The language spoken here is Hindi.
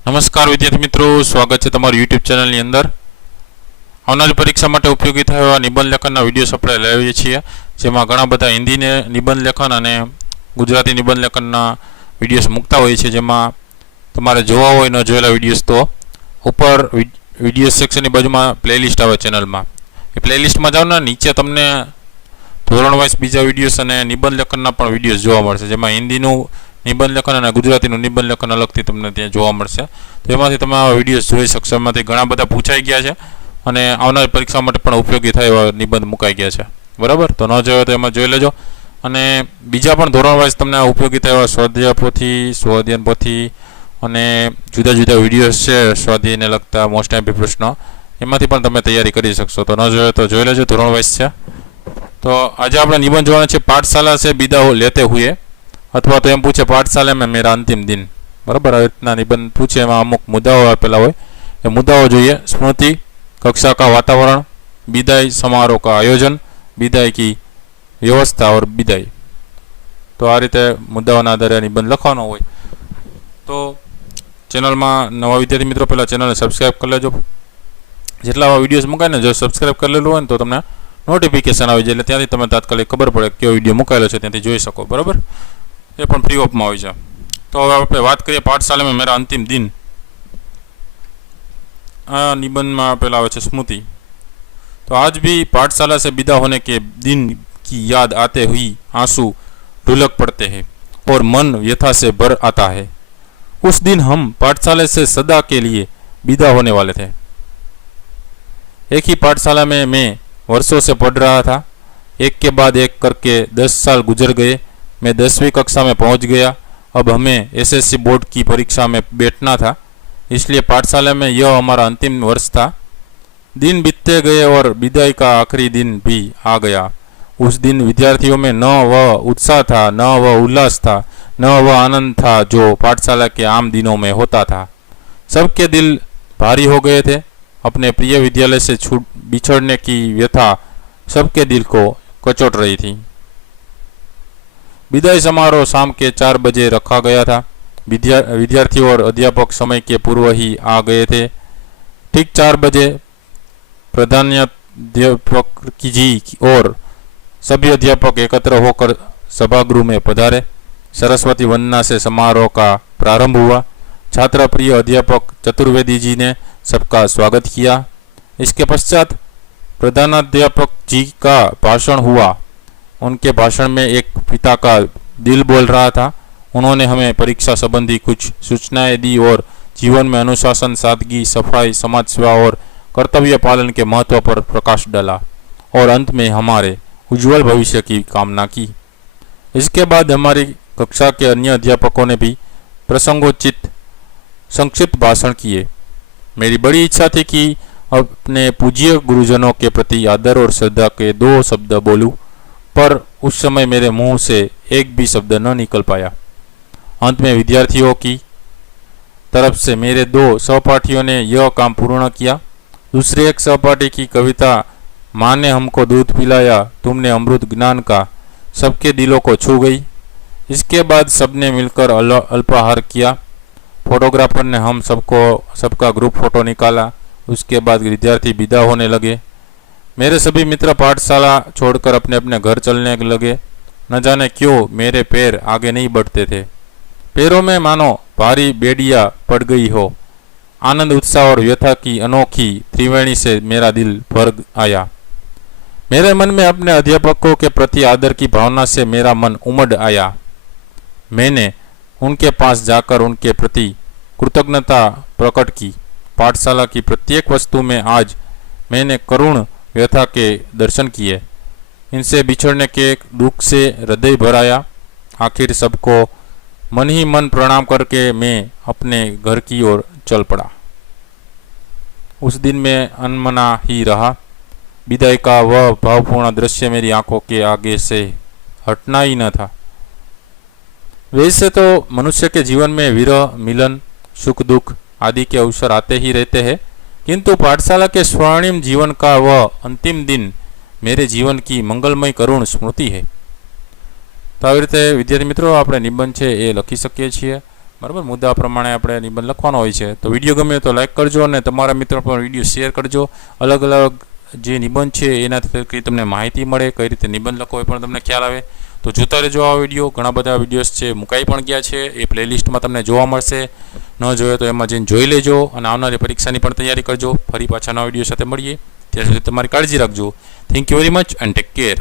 नमस्कार विद्यार्थी मित्रों, स्वागत है तमारू यूट्यूब चैनल अंदर। आवनारी परीक्षा माटे उपयोगी थाय एवा निबंध लेखनना विडियोस आपणे लावीए छीए, जेमां घणा बधा हिंदी ने निबंध लेखन अने गुजराती निबंध लेखनना विडियोस मूकता होय छे। जेमां तमारे जोवा होय न जोयेला विडियोस तो उपर विडियो सेक्शननी बाजुमां प्लेलिस्ट आवे चेनलमां। ए प्लेलिस्टमां जाओ ने नीचे तमने धोरण वाइज बीजा विडियोस अने निबंध लेखनना पण विडियोस जोवा मळशे, जेमां हिंदीनुं निबंध लेखन और गुजराती निबंध लेखन अलग तमने त्यां जोवा मळशे। तो एमांथी तमे आ विडियोस जोई शकशो। एमांथी घणा बधा पूछाई गया छे अने आवनारी परीक्षा माटे पण उपयोगी थाय एवा निबंध मुकाई गया छे। बराबर, तो न जोयो तो एमां जोई लेजो। अने बीजा पण धोरण वाइज तमने उपयोगी थाय एवा स्वाध्याय पोथी, स्वाध्याय पोथी अने जुदा जुदा विडियोस छे स्वाध्यायने लगता मोस्ट एमपी प्रश्न, एमांथी पण तमे तैयारी करी शकशो। तो न जोयो तो जोई लेजो, धोरण वाइज छे। तो आज आपणे निबंध जोवानो छे पाठशाला से विदा लेते हुए, अथवा तो एम पूछे पाठशाला में मेरा अंतिम दिन। बराबर, आ रीतना निबंध पूछे, एमां अमुक मुद्दाओ आपेला होय, ए मुद्दाओ जोईए। स्मृति, कक्षा का वातावरण, विदाई समारोह का आयोजन, विदाई की व्यवस्था और विदाई। तो आ रीते मुद्दाओना आधारे निबंध लखवानो होय। तो चेनल में नवा विद्यार्थी मित्रों पहला चेनल ने सब्सक्राइब कर लेजो। जेटला आवा विडियोस मुकाय ने जो सब्सक्राइब कर लेलुं होय तो तमने नोटिफिकेशन आवी जाय, એટલે ત્યાંથી તમે તાત્કાલિક ખબર પડે કયો વિડિયો મુકાયેલો છે ત્યાંથી જોઈ શકો। બરાબર, એ પણ फ्री ऑफ में होय છે। तो હવે આપણે વાત કરીએ पाठशाला में मेरा अंतिम दिन। आ निबंध में पहला आवे छे स्मृति। तो आज भी पाठशाला से विदा होने के दिन की याद आते हुई आंसू ढुलक पड़ते हैं और मन व्यथा से भर आता है। उस दिन हम पाठशाला से सदा के लिए विदा होने वाले थे। एक ही पाठशाला में मैं वर्षों से पढ़ रहा था। एक के बाद एक करके 10 साल गुजर गए। मैं 10वीं कक्षा में पहुंच गया। अब हमें एसएससी बोर्ड की परीक्षा में बैठना था, इसलिए पाठशाला में यह हमारा अंतिम वर्ष था। दिन बीतते गए और विदाई का आखिरी दिन भी आ गया। उस दिन विद्यार्थियों में न वह उत्साह था, न वह उल्लास था, न वह आनंद था जो पाठशाला के आम दिनों में होता था। सबके दिल भारी हो गए थे। अपने प्रिय विद्यालय से बिछड़ने की व्यथा सबके दिल को कचोट रही थी। विदाई समारोह शाम के 4 बजे रखा गया था। विद्यार्थियों और अध्यापक समय के पूर्व ही आ गए थे। ठीक 4 बजे प्रधानाध्यापक जी और सभी अध्यापक एकत्र होकर सभागृह में पधारे। सरस्वती वंदना से समारोह का प्रारंभ हुआ। छात्र प्रिय अध्यापक चतुर्वेदी जी ने सबका स्वागत किया। इसके पश्चात प्रधानाध्यापक जी का भाषण हुआ। उनके भाषण में एक पिता का दिल बोल रहा था। उन्होंने हमें परीक्षा संबंधी कुछ सूचनाएं दी और जीवन में अनुशासन, सादगी, सफाई, समाज सेवा और कर्तव्य पालन के महत्व पर प्रकाश डाला और अंत में हमारे उज्जवल भविष्य की कामना की। इसके बाद हमारी कक्षा के अन्य अध्यापकों ने भी प्रसंगोचित संक्षिप्त भाषण किए। मेरी बड़ी इच्छा थी कि अपने पूज्य गुरुजनों के प्रति आदर और श्रद्धा के 2 शब्द बोलूं, पर उस समय मेरे मुंह से एक भी शब्द न निकल पाया। अंत में विद्यार्थियों की तरफ से मेरे 2 सहपाठियों ने यह काम पूर्ण किया। दूसरे एक सहपाठी की कविता, माँ ने हमको दूध पिलाया, तुमने अमृत ज्ञान का, सबके दिलों को छू गई। इसके बाद सबने मिलकर अल्पाहार किया। फोटोग्राफर ने हम सबका ग्रुप फोटो निकाला। उसके बाद विद्यार्थी विदा होने लगे। मेरे सभी मित्र पाठशाला छोड़कर अपने अपने घर चलने लगे। न जाने क्यों मेरे पैर आगे नहीं बढ़ते थे। पैरों में मानो भारी बेड़ियां पड़ गई हो। आनंद, उत्साह और व्यथा की अनोखी त्रिवेणी से मेरा दिल भर आया। मेरे मन में अपने अध्यापकों के प्रति आदर की भावना से मेरा मन उमड़ आया। मैंने उनके पास जाकर उनके प्रति कृतज्ञता प्रकट की। पाठशाला की प्रत्येक वस्तु में आज मैंने करुण व्यथा के दर्शन किए। इनसे बिछड़ने के दुख से हृदय भर आया। आखिर सबको मन ही मन प्रणाम करके मैं अपने घर की ओर चल पड़ा। उस दिन मैं अनमना ही रहा। विदाई का वह भावपूर्ण दृश्य मेरी आंखों के आगे से हटना ही न था। वैसे तो मनुष्य के जीवन में विरह, मिलन, सुख दुख आदि के अवसर आते ही रहते हैं, किंतु पाठशाला के स्वर्णिम जीवन का वह अंतिम दिन मेरे जीवन की मंगलमय करुण स्मृति है। तो आ रीते विद्यार्थी मित्रों, આપણે નિબંધ છે એ લખી શકીએ છીએ। બરાબર, મુદ્દા પ્રમાણે આપણે નિબંધ લખવાનો હોય છે. તો વિડીયો ગમે તો લાઇક કરજો અને તમારા મિત્રો પર વિડીયો શેર કરજો. અલગ અલગ જે નિબંધ છે એનાથી કઈ તમને માહિતી મળે, કઈ રીતે નિબંધ લખવો એ પણ તમને ખ્યાલ આવે. તો જોતા રહેજો આ વિડીયો. ઘણા બધા વિડીયોઝ છે મુકાઈ પણ ગયા છે, એ પ્લેલિસ્ટમાં તમને જોવા મળશે. ન જોઈએ તો એમાં જઈને જોઈ લેજો અને આવનારી પરીક્ષાની પણ તૈયારી કરજો. ફરી પાછા નવા વિડીયો સાથે મળીએ. ત્યાં સુધી તમારી કાળજી રાખજો. Thank you very much and take care.